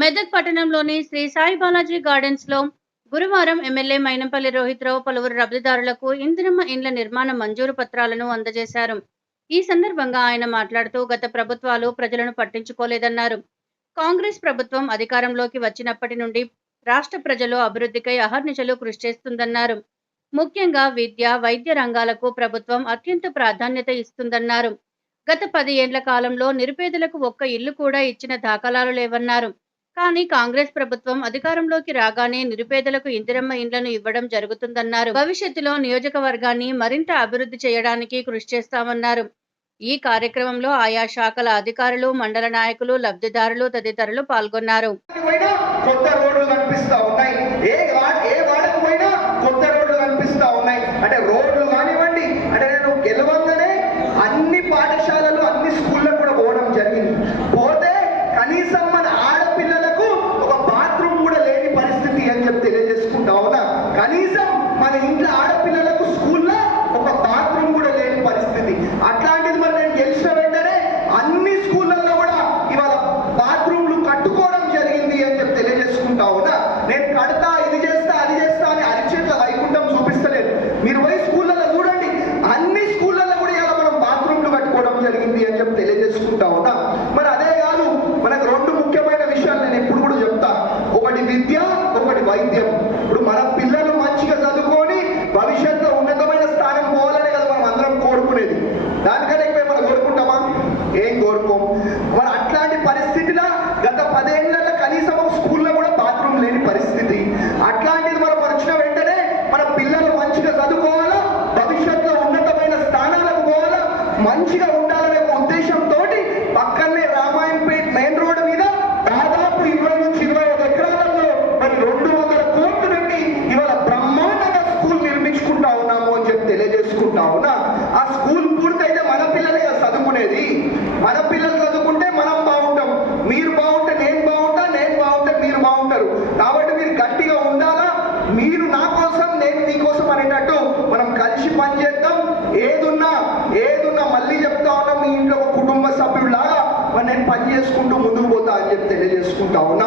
మెదక్ పట్టణంలోని శ్రీ సాయి బాలాజీ గార్డెన్స్‌లో గురువారం ఎమ్మెల్యే మైనంపల్లి రోహిత్‌రావు పలువురు లబ్ధిదారులకు ఇందిరమ్మ ఇండ్ల నిర్మాణ మంజూరు పత్రాలను అందజేశారు. ఈ సందర్భంగా ఆయన మాట్లాడుతూ గత ప్రభుత్వాలు ప్రజలను పట్టించుకోలేదన్నారు. కాంగ్రెస్ ప్రభుత్వం అధికారంలోకి వచ్చినప్పటి నుండి రాష్ట్ర ప్రజలు అభివృద్ధికై అహర్నిశలు కృషి చేస్తుందన్నారు. ముఖ్యంగా విద్య, వైద్య రంగాలకు ప్రభుత్వం అత్యంత ప్రాధాన్యత ఇస్తుందన్నారు. గత 10 ఏండ్ల కాలంలో నిరుపేదలకు ఒక్క ఇల్లు కూడా ఇచ్చిన దాఖలాలు లేవన్నారు. కానీ కాంగ్రెస్ ప్రభుత్వం అధికారంలోకి రాగానే నిరుపేదలకు ఇందిరమ్మ ఇండ్లను ఇవ్వడం జరుగుతుందన్నారు. భవిష్యత్తులో నియోజకవర్గాన్ని మరింత అభివృద్ధి చేయడానికి కృషి చేస్తామన్నారు. ఈ కార్యక్రమంలో ఆయా శాఖల అధికారులు, మండల నాయకులు, లబ్ధిదారులు తదితరులు పాల్గొన్నారు. అన్ని పాఠశాలలు అన్ని స్కూళ్ళకు కూడా పోవడం జరిగింది. పోతే కనీసం మన ఆడపిల్లలకు ఒక బాత్రూమ్ కూడా లేని పరిస్థితి అని చెప్పి తెలియజేసుకుంటా ఉన్నా. కనీసం మన ఇంట్లో ఆడపిల్లలకు స్కూల్లో ఒక బాత్రూమ్ కూడా లేని పరిస్థితి. అట్లాంటిది మరి నేను గెలిచిన వెంటనే అన్ని స్కూళ్ళల్లో కూడా ఇవాళ బాత్రూమ్లు కట్టుకోవడం జరిగింది అని చెప్పి తెలియజేసుకుంటా ఉన్నా. నేను కడతా, ఇది చేస్తా, అది చేస్తా అని అరిచేట్ల వైకుంఠం చూపిస్తలేదు. మీరు పోయి స్కూళ్ళలో చూడండి, అన్ని స్కూళ్ళల్లో కూడా ఇలా మనం బాత్రూమ్లు కట్టుకోవడం జరిగింది అని చెప్పి తెలియజేసుకుంటా ఉన్నా. మరి అదే కాదు, మనకు రెండు ముఖ్యమైన విషయాలు నేను ఎప్పుడు కూడా చెప్తా. ఒకటి విద్య, ఒకటి వైద్యం. ఇప్పుడు మన పిల్లలు మంచిగా చదువుకొని భవిష్యత్తులో ఉన్నతమైన స్థానం పోవాలనే కదా మనం అందరం కోరుకునేది. దానికన్నా ఎక్కువ మనం కోరుకుంటామా? ఏం కోరుకోం. మరి అట్లాంటి పరిస్థితిలో గత 10 ఏళ్లలో కనీసం స్కూల్లో కూడా బాత్రూమ్ లేని పరిస్థితి. అట్లాంటిది మనం వచ్చిన వెంటనే మన పిల్లలు మంచిగా చదువుకోవాలా, భవిష్యత్తులో ఉన్నతమైన స్థానాలకు పోవాలా, మంచిగా ఉండాలనే ఉద్దేశంతో పక్కనే రామాయణపేట మెయిన్ రోడ్డు మీద దాదాపు 20 నుంచి 25 ఎకరాలలో మరి 200 కోట్ల నుండి ఇవాళ బ్రహ్మాండంగా స్కూల్ నిర్మించుకుంటా ఉన్నాము అని చెప్పి తెలియజేసుకుంటా ఉన్నా. ఆ స్కూల్ పూర్తయితే మన పిల్లలే చదువుకునేది. మన పిల్లలు చదువుకుంటే మనం బాగుంటాం. మీరు బాగుంటే నేను బాగుంటా, నేను బాగుంటే మీరు బాగుంటారు. కాబట్టి మీరు గట్టిగా ఉండాలా. మీరు నా కోసం, నేను నీకోసం అనేటట్టు మనం కలిసి పనిచేద్దాం. ఏదున్నా మళ్ళీ చెప్తా ఉన్నా, మీ ఇంట్లో ఒక కుటుంబ సభ్యుడిలాగా నేను పని చేసుకుంటూ ముందుకు పోతా అని చెప్పి తెలియజేసుకుంటా ఉన్నా.